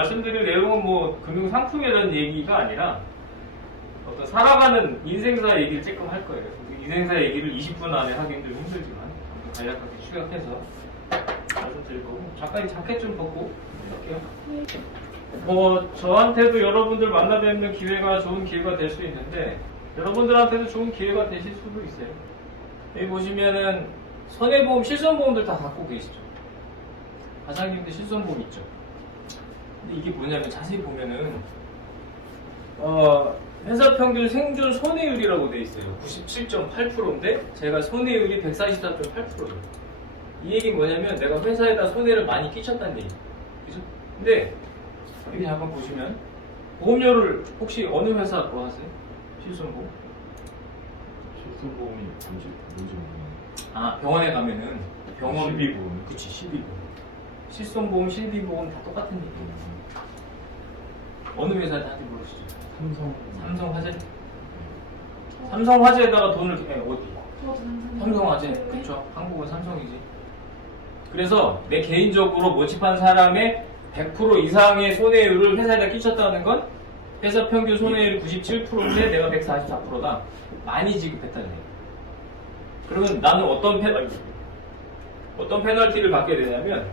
말씀드릴 내용은 뭐 금융 상품이라는 얘기가 아니라 어떤 살아가는 인생사 얘기를 조금 할 거예요. 인생사 얘기를 20분 안에 하기는 좀 힘들지만 간략하게 추격해서 말씀드릴 거고, 잠깐 자켓 좀 벗고 할게요. 뭐 저한테도 여러분들 만나 뵙는 기회가 좋은 기회가 될 수 있는데 여러분들한테도 좋은 기회가 되실 수도 있어요. 여기 보시면은 손해보험, 실손보험들 다 갖고 계시죠. 과장님들 실손보험 있죠. 근데 이게 뭐냐면 자세히 보면은 회사 평균 생존 손해율이라고 돼 있어요. 97.8%인데 제가 손해율이 144.8%예요. 이 얘기는 뭐냐면 내가 회사에다 손해를 많이 끼쳤다는 얘기. 그죠? 근데 여기 한번 보시면 보험료를 혹시 어느 회사 거 하세요? 실손보험? 실손보험이 뭔지 아, 병원에 가면은 병원 실비보험. 그치, 실비보험. 실손보험, 실비보험 다 똑같은 얘기예요. 어느 회사인지 모르시죠? 삼성화재? 삼성화재에다가 돈을 어디? 삼성화재. 그쵸? 한국은 삼성이지. 그래서 내 개인적으로 모집한 사람의 100% 이상의 손해율을 회사에다 끼쳤다는 건 회사 평균 손해율 97%인데 내가 144%다. 많이 지급했다는 얘기예요. 그러면 나는 어떤 페널티를 받게 되냐면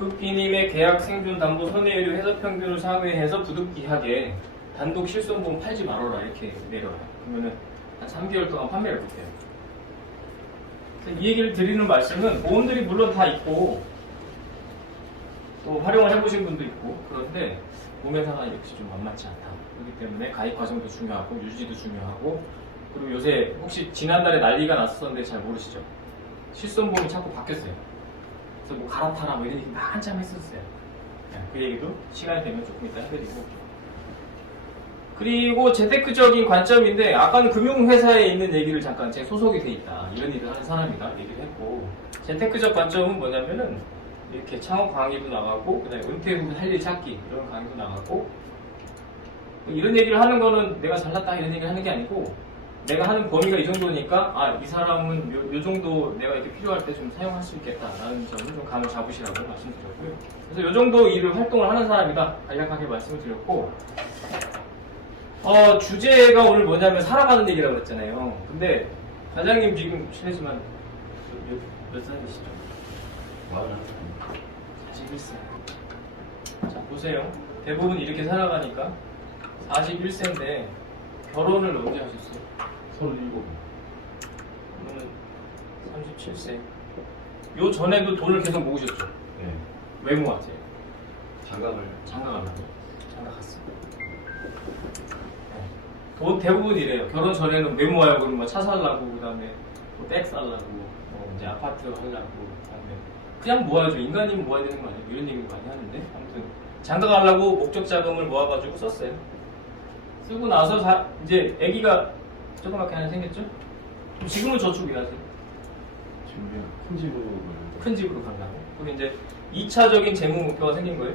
FP님의 계약 생존 담보 손해율이 회사 평균을 상회해서 부득이하게 단독 실손보험 팔지 말아라 이렇게 내려와요. 그러면은 한 3개월 동안 판매를 못해요. 이 얘기를 드리는 말씀은 보험들이 물론 다 있고 또 활용을 해보신 분도 있고 그런데 보험회사가 역시 좀 만만치 않다. 그렇기 때문에 가입 과정도 중요하고 유지도 중요하고 그리고 요새 혹시 지난달에 난리가 났었는데 잘 모르시죠? 실손보험이 자꾸 바뀌었어요. 그래서 뭐 갈아타라 뭐 이런 얘기 한참 했었어요. 그 얘기도 시간이 되면 조금 이따 해드리고. 그리고 재테크적인 관점인데 아까는 금융회사에 있는 얘기를 잠깐 제 소속이 돼 있다 이런 일을 하는 사람이다 얘기를 했고, 재테크적 관점은 뭐냐면은 이렇게 창업 강의도 나가고 그다음에 은퇴 후 할 일 찾기 이런 강의도 나가고, 이런 얘기를 하는 거는 내가 잘났다 이런 얘기를 하는 게 아니고 내가 하는 범위가 이 정도니까 아, 이 사람은 요 정도 내가 이렇게 필요할 때 좀 사용할 수 있겠다라는 점을 좀 감을 잡으시라고 말씀드렸고요. 그래서 요 정도 일을 활동을 하는 사람이다 간략하게 말씀을 드렸고, 주제가 오늘 뭐냐면 살아가는 얘기라고 그랬잖아요. 근데 과장님 지금 실례지만 몇 살이시죠? 41세. 자 보세요. 대부분 이렇게 살아가니까 41세인데 결혼을 언제 하셨어요? 37. 그러면 37세. 요 전에도 돈을 계속 모으셨죠? 네. 왜 모았어요? 장가가려고. 장가 갔어요. 돈 대부분 이래요. 결혼 전에는 왜 모아요? 그러면 뭐 차 살라고, 그 다음에 백 살라고, 뭐 이제 아파트 하려고, 그 다음에 그냥 모아야죠. 인간이면 모아야 되는 거 아니에요? 이런 얘기를 많이 하는데, 아무튼 장가 가려고 목적 자금을 모아가지고 썼어요. 쓰고 나서 이제 아기가 조그맣게 하나 생겼죠? 그럼 지금은 저축이라세요. 지금 큰 집으로 큰 집으로 가려고. 그리고 이제 2차적인 재무 목표가 생긴 거예요.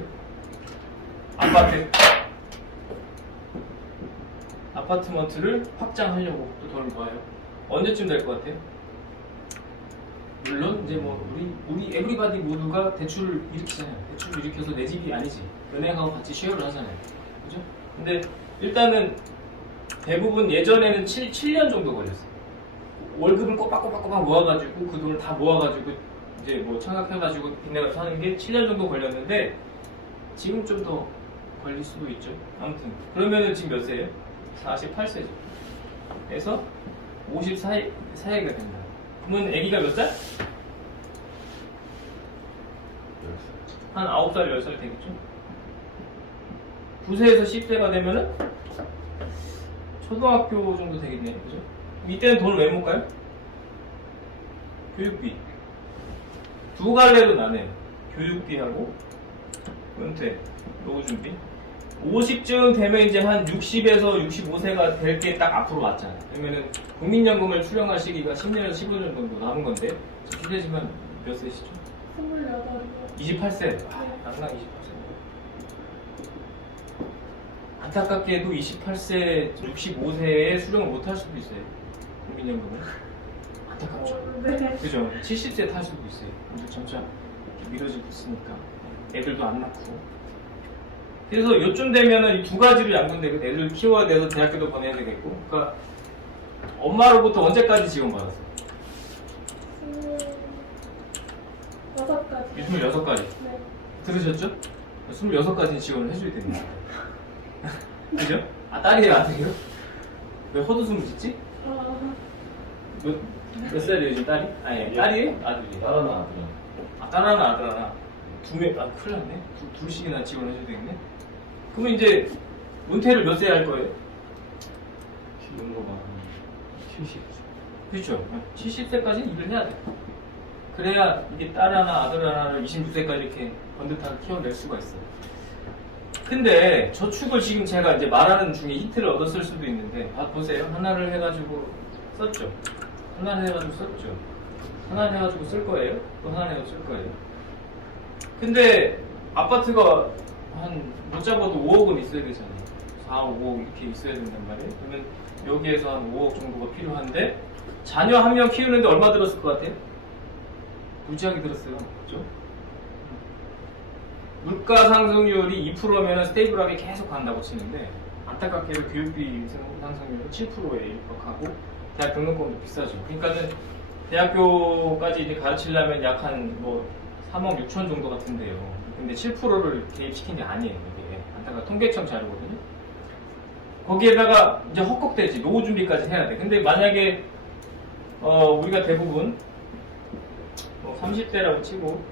아파트먼트를 확장하려고 또 돈을 모아요. 언제쯤 될 것 같아요? 물론 이제 뭐 우리 에브리바디 모두가 대출을 일으키잖아요. 대출을 일으켜서 내 집이 아니지. 은행하고 같이 쉐어를 하잖아요. 그죠? 근데 일단은 대부분 예전에는 7년 정도 걸렸어요. 월급을 꼬박꼬박 모아가지고 그 돈을 다 모아가지고 이제 뭐 청약해가지고 빚내가 사는 게 7년 정도 걸렸는데 지금 좀 더 걸릴 수도 있죠. 아무튼 그러면은 지금 몇 세예요? 48세죠. 그래서 50 사이가 된다. 그러면 아기가 몇 살? 한 9살, 10살 되겠죠? 9세에서 10세가 되면은 초등학교 정도 되겠네요. 그죠? 이때는 돈을 왜 못 가요? 교육비. 두 갈래로 나뉘어요. 교육비하고 은퇴, 노후 준비. 50쯤 되면 이제 한 60에서 65세가 될 게 딱 앞으로 왔잖아요. 그러면은 국민연금을 수령할 시기가 10년에서 15년 정도 남은 건데, 실례지만 몇 세시죠? 28이요. 28세. 당장 28세. 안타깝게도 28세, 65세에 수령을 못 할 수도 있어요. 국민연금은. 안타깝죠. 네. 그죠? 70세 탈 수도 있어요. 근데 점차 미뤄지고 있으니까. 애들도 안 낳고. 그래서 요쯤 되면은 이 두 가지를 양분되고 애들 키워야 돼서 대학교도 보내야 되겠고. 그러니까 엄마로부터 언제까지 지원받았어? 26가지. 26가지. 네. 들으셨죠? 26가지 지원을 해줘야 됩니다. 그죠? 아, 딸이에요, 아들이에요? 왜 헛웃음을 짓지? 몇 살이에요, 지금 딸이? 아니, 딸이에요? 아들이에요? 딸 하나 아들 하나. 아, 딸 하나, 아들 하나. 큰일 났네. 둘씩이나 지원해줘야 되겠네. 그러면 이제, 은퇴를 몇 세에 할 거예요? 키우는 거만 70. 그렇죠. 70세까지는 일을 해야 돼. 그래야 이게 딸 하나, 아들 하나를 26세까지 이렇게 번듯하게 키워낼 수가 있어요. 근데 저축을 지금 제가 이제 말하는 중에 힌트를 얻었을 수도 있는데, 보세요. 하나를 해가지고 썼죠. 하나를 해가지고 썼죠. 하나를 해가지고 쓸 거예요. 또 하나를 해가지고 쓸 거예요. 근데 아파트가 못 잡아도 5억은 있어야 되잖아요. 4, 5억 이렇게 있어야 된단 말이에요. 그러면 여기에서 한 5억 정도가 필요한데, 자녀 한 명 키우는데 얼마 들었을 것 같아요? 무지하게 들었어요. 그죠? 물가 상승률이 2%면 스테이블하게 계속 간다고 치는데, 안타깝게도 교육비 상승률은 7%에 육박하고 대학 등록금도 비싸죠. 그러니까는 대학교까지 이제 가르치려면 약 한 뭐 3억 6천 정도 같은데요. 근데 7%를 개입시킨 게 아니에요. 이게 안타깝게 통계청 자료거든요. 거기에다가 이제 헛걱대지 노후 준비까지 해야 돼. 근데 만약에 우리가 대부분 30대라고 치고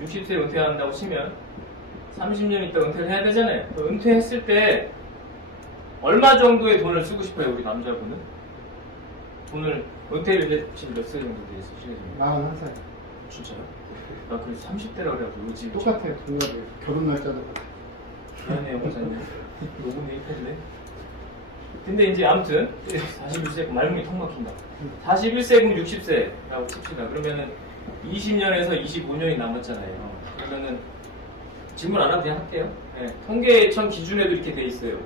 60세 은퇴한다고 치면 30년 있다 은퇴를 해야 되잖아요. 은퇴했을 때 얼마 정도의 돈을 쓰고 싶어요, 우리 남자분은? 돈을 은퇴를 이제 지금 몇 세 정도 돼 쓰시겠습니까? 41살. 진짜요? 나 그래서 30대라고 그래가지고 요즘 똑같아요. 동갑이에요. 결혼 날짜도 같아요. 미안해요, 원사님. 요금 대입했네. 근데 이제 아무튼 41세 말문이 턱 막힌다. 41세면 60세라고 칩시다. 그러면은 20년에서 25년이 남았잖아요. 그러면은 질문 안 하고 그냥 할게요. 네, 통계청 기준에도 이렇게 돼 있어요.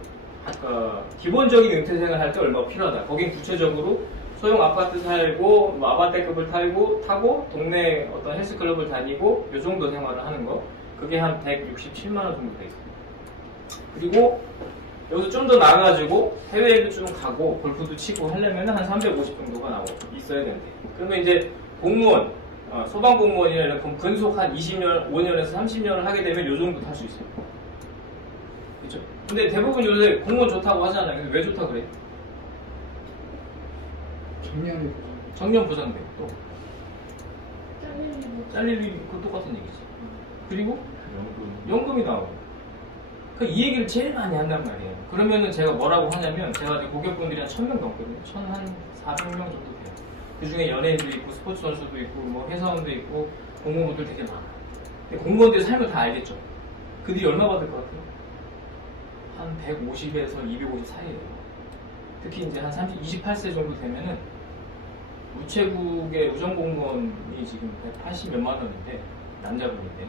아까 기본적인 은퇴생활 할 때 얼마가 필요하다. 거긴 구체적으로 소형 아파트 살고 뭐 아바떼급을 타고 동네 어떤 헬스클럽을 다니고 요 정도 생활을 하는 거. 그게 한 167만 원 정도 돼 있어요. 그리고 여기서 좀 더 나아가지고 해외에도 좀 가고 골프도 치고 하려면 한 350 정도가 있어야 된대. 그러면 이제 공무원, 소방공무원이나 근속 한 20년, 5년에서 30년을 하게 되면 요 정도 탈 수 있어요. 그죠? 근데 대부분 요새 공무원 좋다고 하잖아요. 근데 왜 좋다 그래? 작년에 정년 보장돼. 또 잘리는 거. 잘릴 일이 그 똑같은 얘기지. 그리고 연금. 연금이 나오고. 이 얘기를 제일 많이 한단 말이에요. 그러면은 제가 뭐라고 하냐면, 제가 이제 고객분들이 한 1000명 넘거든요. 1400명 정도 돼요. 그 중에 연예인도 있고, 스포츠 선수도 있고, 뭐 회사원도 있고, 공무원들 되게 많아요. 근데 공무원들 삶을 다 알겠죠? 그들이 얼마 받을 것 같아요? 한 150에서 250 사이에요. 특히 이제 한 28세 정도 되면은, 우체국의 우정공무원이 지금 180 몇만 원인데, 남자분인데,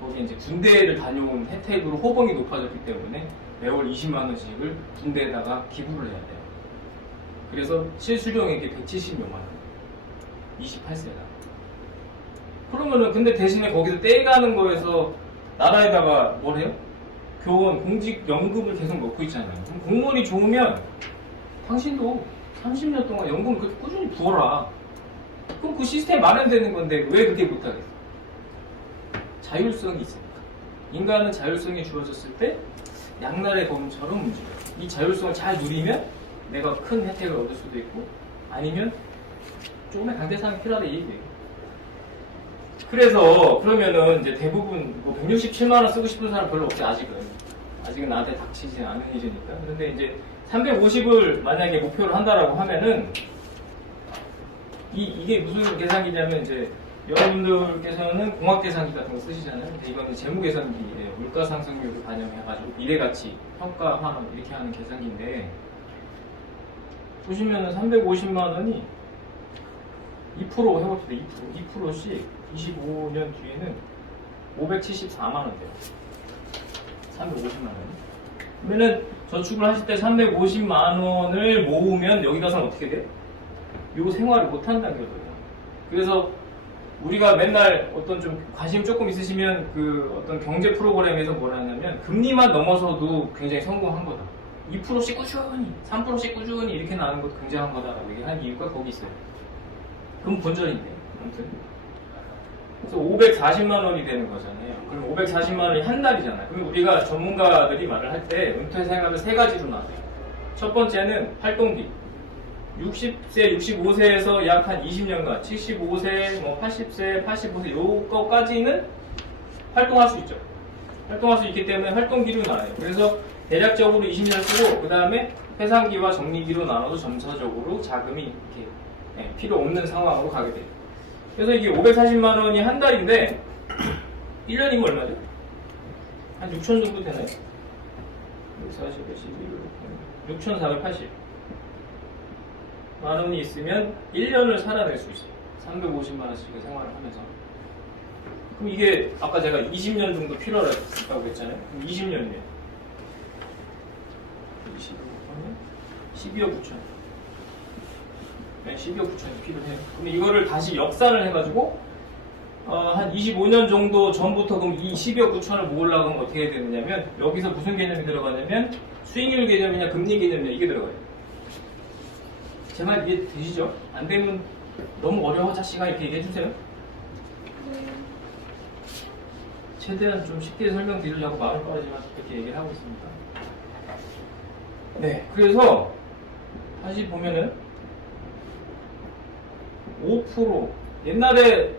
거기 이제 군대를 다녀온 혜택으로 호봉이 높아졌기 때문에 매월 20만 원씩을 군대에다가 기부를 해야 돼요. 그래서 실수령액이 170몇만 원. 28세다. 그러면은 근데 대신에 거기서 떼가는 거에서 나라에다가 뭘 해요? 교원, 공직, 연금을 계속 넣고 있잖아요. 그럼 공무원이 좋으면 당신도 30년 동안 연금을 그렇게 꾸준히 부어라. 그럼 그 시스템이 마련되는 건데 왜 그렇게 못하겠어? 자율성이 있으니까. 인간은 자율성이 주어졌을 때 양날의 검처럼 움직여요. 이 자율성을 잘 누리면 내가 큰 혜택을 얻을 수도 있고, 아니면 조금의 강대상이 필요하다 이 얘기예요. 그래서 그러면은 이제 대부분 뭐 167만 원 쓰고 싶은 사람 별로 없지. 아직은 나한테 닥치지 않은 일이니까. 그런데 이제 350을 만약에 목표를 한다라고 하면은 이게 무슨 계산기냐면, 이제 여러분들께서는 공학계산기 같은 거 쓰시잖아요. 근데 이거는 재무계산기예요. 물가상승률을 반영해가지고 미래가치 평가하는 이렇게 하는 계산기인데, 보시면은 350만 원이 2% 해봅시다. 2%씩 25년 뒤에는 574만 원 돼요. 350만 원. 그러면은 저축을 하실 때 350만 원을 모으면 여기 가서는 어떻게 돼요? 요 생활을 못 한다는 거예요. 그래서 우리가 맨날 어떤 좀 관심 조금 있으시면 그 어떤 경제 프로그램에서 뭐라 하냐면 금리만 넘어서도 굉장히 성공한 거다. 2%씩 꾸준히, 3%씩 꾸준히 이렇게 나는 것도 굉장한 거다라고 얘기한 이유가 거기 있어요. 그럼 본전인데, 아무튼. 그래서 540만 원이 되는 거잖아요. 그럼 540만 원이 한 달이잖아요. 그럼 우리가 전문가들이 말을 할 때 은퇴 생활을 세 가지로 나눠요. 첫 번째는 활동기. 60세, 65세에서 약 한 20년간, 75세, 뭐 80세, 85세, 요거까지는 활동할 수 있죠. 활동할 수 있기 때문에 활동기로 나눠요. 그래서 대략적으로 20년 쓰고, 그 다음에 회상기와 적립기로 나눠서 점차적으로 자금이 이렇게 필요 없는 상황으로 가게 돼요. 그래서 이게 540만 원이 한 달인데, 1년이면 얼마죠? 한 6천 정도 되나요? 640에 11, 6,480. 만 원이 있으면 1년을 살아낼 수 있어요. 350만 원씩의 생활을 하면서. 그럼 이게 아까 제가 20년 정도 필요하다고 했잖아요. 그럼 20년이면 12억 9천. 네, 12억 9천이 필요해요. 그럼 이거를 다시 역산을 해가지고 한 25년 정도 전부터 그럼 이 12억 9천을 모으려고 하면 어떻게 해야 되느냐면 여기서 무슨 개념이 들어가냐면 수익률 개념이냐 금리 개념이냐 이게 들어가요. 제 말 이해 되시죠? 안 되면 너무 어려워 자식아 이렇게 얘기해 주세요. 네. 최대한 좀 쉽게 설명드리려고 마음을 빠지지만 이렇게 얘기를 하고 있습니다. 네, 그래서 다시 보면은 5% 옛날에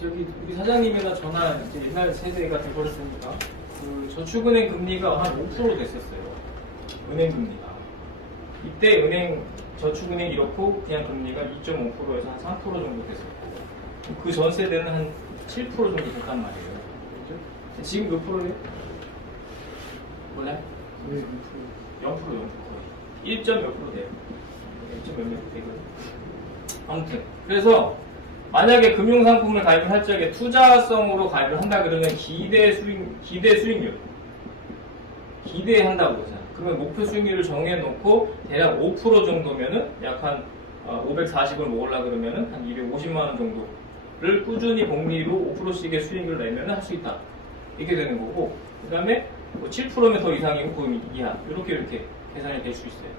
저기 우리 사장님이나 저나 이제 옛날 세대가 돼버렸으니까 그 저축은행 금리가 한 5% 됐었어요. 은행 금리가. 이때 은행 저축은행 이렇고 그냥 금리가 2.5%에서 한 3% 정도 됐었고 그 전 세대는 한 7% 정도 됐단 말이에요. 그렇죠? 지금 몇 프로예요? 몰라요? 네, 0%. 1점 몇 프로 돼요? 1점 몇 몇 되거든요. 아무튼 그래서 만약에 금융상품을 가입을 할 적에 투자성으로 가입을 한다 그러면 기대 수익률 기대한다고 그러잖아요. 그러면 목표 수익률을 정해놓고 대략 5% 정도면은 약 한 540을 모으려 그러면은 한 250만 원 정도를 꾸준히 복리로 5%씩의 수익을 내면 할 수 있다. 이렇게 되는 거고 그 다음에 뭐 7%면 더 이상이고 그 이하 이렇게 계산이 될 수 있어요.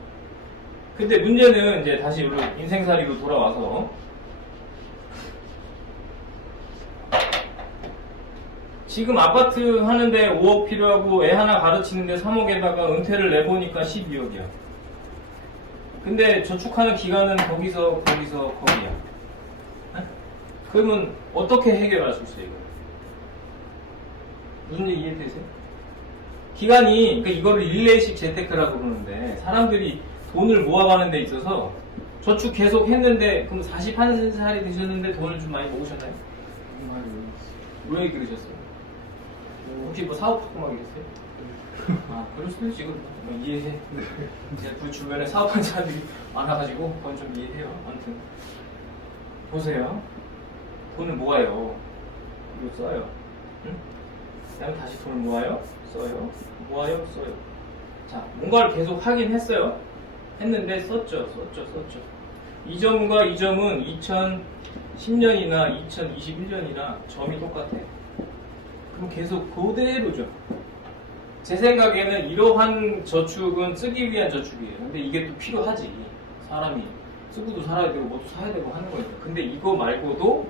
근데 문제는 이제 다시 우리 인생살이로 돌아와서 지금 아파트 하는데 5억 필요하고 애 하나 가르치는데 3억에다가 은퇴를 내보니까 12억이야. 근데 저축하는 기간은 거기서 거기야. 에? 그러면 어떻게 해결할 수 있어요? 이거? 무슨 얘기 이해되세요? 기간이 그러니까 이거를 릴레이식 재테크라고 그러는데 사람들이 돈을 모아가는 데 있어서 저축 계속 했는데 그럼 41살이 되셨는데 돈을 좀 많이 모으셨나요? 왜 그러셨어요? 혹시 뭐 사업하고 막 이랬어요? 아, 그럴 수도 있지. 뭐 이해해. 이제 그 주변에 사업하는 사람들이 많아가지고 그건 좀 이해해요. 아무튼 보세요. 돈을 모아요. 그리고 써요. 응? 그다음에 다시 돈을 모아요. 써요. 모아요. 써요. 자, 뭔가를 계속 하긴 했어요. 했는데 썼죠. 이 점과 이 점은 2010년이나 2021년이나 점이 똑같아요. 그럼 계속 그대로죠. 제 생각에는 이러한 저축은 쓰기 위한 저축이에요. 근데 이게 또 필요하지. 사람이 쓰고도 살아야 되고 뭐도 사야 되고 하는 거니까. 근데 이거 말고도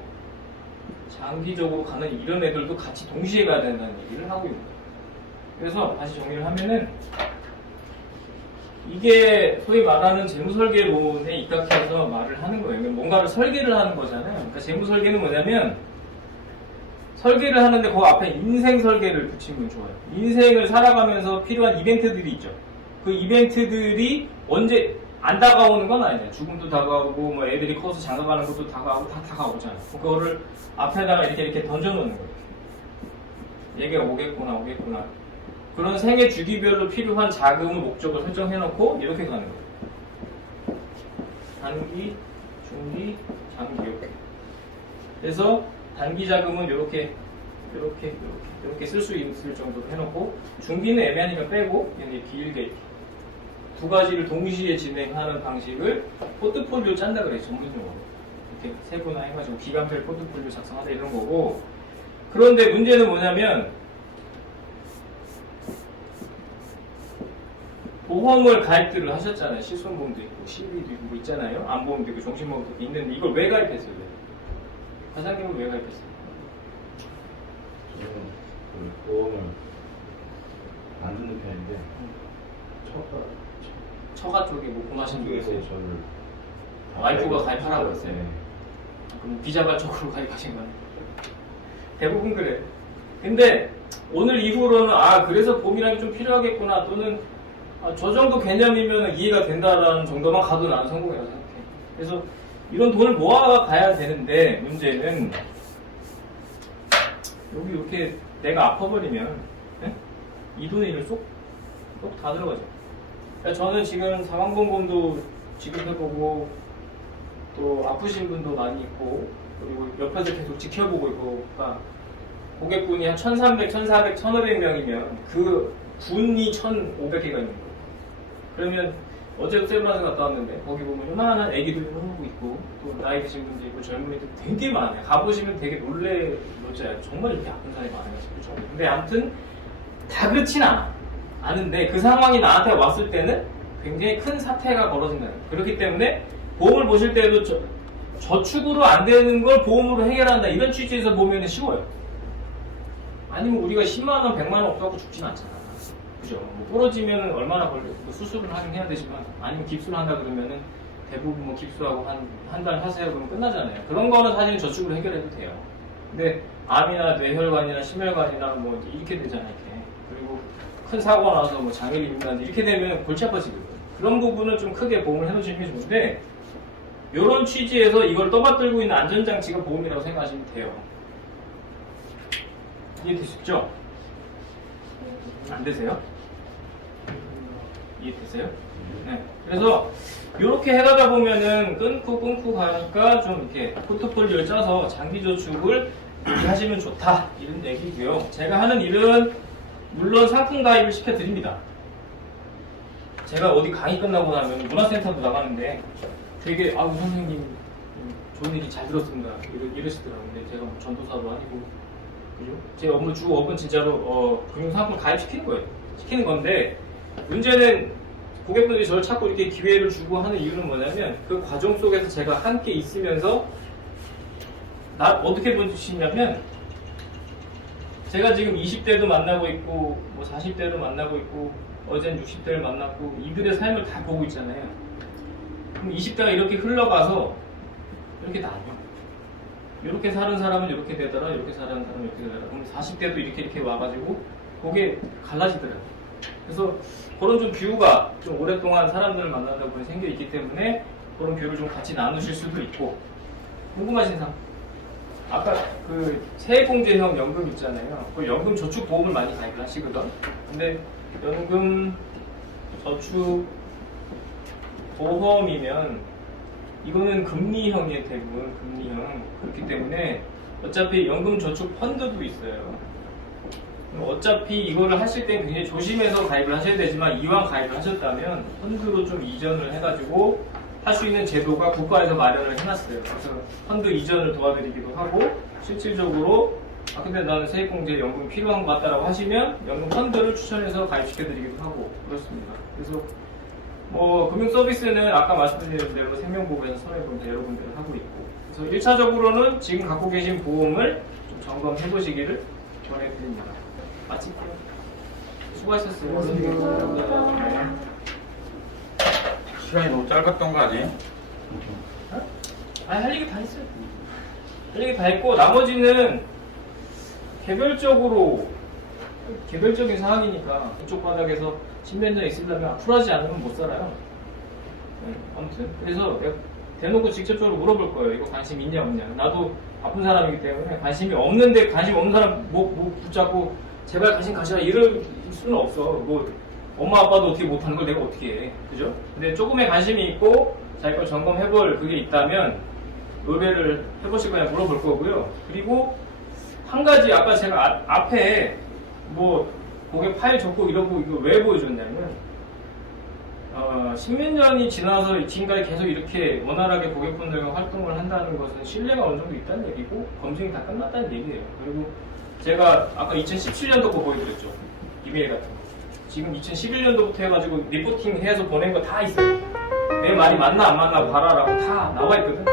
장기적으로 가는 이런 애들도 같이 동시에 가야 된다는 얘기를 하고 있는 거예요. 그래서 다시 정리를 하면은 이게 소위 말하는 재무설계론에 입각해서 말을 하는 거예요. 뭔가를 설계를 하는 거잖아요. 그러니까 재무설계는 뭐냐면 설계를 하는데 그 앞에 인생 설계를 붙이면 좋아요. 인생을 살아가면서 필요한 이벤트들이 있죠. 그 이벤트들이 언제 안 다가오는 건 아니에요. 죽음도 다가오고 뭐 애들이 커서 장가가는 것도 다가오고 다 다가오잖아요. 그거를 앞에다가 이렇게 던져놓는 거예요. 얘가 오겠구나. 그런 생애 주기별로 필요한 자금을 목적을 설정해놓고 이렇게 가는 거예요. 단기, 중기, 장기 이렇게. 그래서 단기 자금은 이렇게 쓸 수 있을 정도로 해놓고 중기는 애매하니까 빼고 얘는 길게 이렇게. 두 가지를 동시에 진행하는 방식을 포트폴리오 짠다 그래요. 전문용어로. 이렇게 세분화 해가지고 기간별 포트폴리오 작성하다 이런 거고. 그런데 문제는 뭐냐면 보험을 가입들을 하셨잖아요. 실손보험도 있고 CB도 있고 뭐 있잖아요. 암보험도 있고 종신보험도 있는데 이걸 왜 가입했어요? 과장님은 왜 가입했어요? 저는 그 보험을 안 듣는 편인데 처가 쪽에 뭐 고마신 쪽에서 쪽에서 저를 와이프가 가입하라고 했어요. 네. 그럼 비자발적으로 가입하신 거예요? 대부분 그래. 근데 오늘 이후로는 그래서 보험이라는 게 좀 필요하겠구나 또는 저 정도 개념이면 이해가 된다라는 정도만 가도 나는 성공이라고 생각해. 그래서 이런 돈을 모아 가야 되는데 문제는 여기 이렇게 내가 아파버리면 이 돈이 이를 쏙 다 들어가죠. 그러니까 저는 지금 사망보험도 지급해보고 또 아프신 분도 많이 있고 그리고 옆에서 계속 지켜보고 있고 그러니까 고객분이 한 1,300, 1,400, 1,500명이면 그 군이 1,500개가 있는 거예요. 그러면 어제도 세브란스 갔다 왔는데 거기 보면 요만한 애기들이 놀고 있고 또 나이 드신 분도 있고 젊은이들 되게 많아요. 가보시면 되게 놀래요. 정말 이렇게 아픈 사람이 많아가지고 그렇죠? 근데 아무튼 다 그렇진 않은데 그 상황이 나한테 왔을 때는 굉장히 큰 사태가 벌어진다. 그렇기 때문에 보험을 보실 때도 저축으로 안 되는 걸 보험으로 해결한다 이런 취지에서 보면 쉬워요. 아니면 우리가 10만 원, 100만 원 없다고 죽진 않잖아. 그죠? 뭐 부러지면 얼마나 걸려? 뭐 수술을 하긴 해야 되지만 아니면 깁스를 한다 그러면은 대부분 뭐 깁스하고 한 달 하세요 그러면 끝나잖아요. 그런 거는 사실 저축으로 해결해도 돼요. 근데 암이나 뇌혈관이나 심혈관이나 뭐 이렇게 되잖아요. 이렇게. 그리고 큰 사고가 나서 뭐 장애를 입는다든지 이렇게 되면 골치 아파지거든. 그런 부분은 좀 크게 보험을 해놓으시는 게 좋은데 이런 취지에서 이걸 떠받들고 있는 안전장치가 보험이라고 생각하시면 돼요. 이해되시죠? 안 되세요? 이해되세요? 네. 그래서 이렇게 해가다 보면은 끊고 가니까 좀 이렇게 포트폴리오를 짜서 장기 저축을 하시면 좋다 이런 얘기고요. 제가 하는 일은 물론 상품 가입을 시켜드립니다. 제가 어디 강의 끝나고 나면 문화센터도 나가는데 되게 우 선생님 좋은 얘기 잘 들었습니다 이러시더라고요. 근데 제가 뭐 전도사도 아니고 그죠? 제 업무 주 업은 진짜로 금융상품 가입시키는 거예요. 시키는 건데 문제는 고객분들이 저를 찾고 이렇게 기회를 주고 하는 이유는 뭐냐면 그 과정 속에서 제가 함께 있으면서 나 어떻게 보시냐면 제가 지금 20대도 만나고 있고 뭐 40대도 만나고 있고 어젠 60대를 만났고 이들의 삶을 다 보고 있잖아요. 그럼 20대가 이렇게 흘러가서 이렇게 나눠. 이렇게 사는 사람은 이렇게 되더라, 이렇게 사는 사람은 이렇게 되더라. 그럼 40대도 이렇게 와가지고 그게 갈라지더라고요. 그래서 그런 좀 뷰가 좀 오랫동안 사람들을 만나다 보니 생겨 있기 때문에 그런 뷰를 좀 같이 나누실 수도 있고 궁금하신 사람 아까 그 세액공제형 연금 있잖아요. 그 연금 저축 보험을 많이 가입을 하시거든. 근데 연금 저축 보험이면 이거는 금리형이에요. 대부분 금리형. 그렇기 때문에 어차피 연금 저축 펀드도 있어요. 어차피 이거를 하실 때 굉장히 조심해서 가입을 하셔야 되지만 이왕 가입을 하셨다면 펀드로 좀 이전을 해가지고 할 수 있는 제도가 국가에서 마련을 해놨어요. 그래서 펀드 이전을 도와드리기도 하고 실질적으로 근데 나는 세액공제 연금 필요한 것 같다라고 하시면 연금 펀드를 추천해서 가입시켜드리기도 하고 그렇습니다. 그래서 뭐 금융 서비스는 아까 말씀드린 대로 생명보험에서 손해보험자 여러분들은 하고 있고 그래서 1차적으로는 지금 갖고 계신 보험을 좀 점검해 보시기를 권해드립니다. 마칠게요. 수고하셨어요. 고맙습니다. 네. 시간이 너무 짧았던 거 아니에요? 할 얘기 다 했어요. 할 얘기 다 했고 나머지는 개별적인 사항이니까 그쪽 바닥에서 신변자 있으려면 쿨하지 않으면 못 살아요. 네, 아무튼 그래서 내가 대놓고 직접적으로 물어볼 거예요. 이거 관심 있냐 없냐. 나도 아픈 사람이기 때문에 관심이 없는데 관심 없는 사람 목 붙잡고 제발 관심 가시라 이럴 수는 없어. 뭐 엄마 아빠도 어떻게 못하는 걸 내가 어떻게 해. 그죠? 근데 조금의 관심이 있고 자기 걸 점검해볼 그게 있다면 의뢰를 해보실 거냐 물어볼 거고요. 그리고 한 가지 아까 제가 앞에 뭐 고객 파일 적고 이러고 이거 왜 보여줬냐면 십몇 년이 지나서 지금까지 계속 이렇게 원활하게 고객분들과 활동을 한다는 것은 신뢰가 어느 정도 있다는 얘기고 검증이 다 끝났다는 얘기예요. 그리고 제가 아까 2017년도 거 보여드렸죠. 이메일 같은 거. 지금 2011년도부터 해가지고 리포팅 해서 보낸 거 다 있어요. 내 말이 맞나 안 맞나 봐라라고 다 나와 있거든.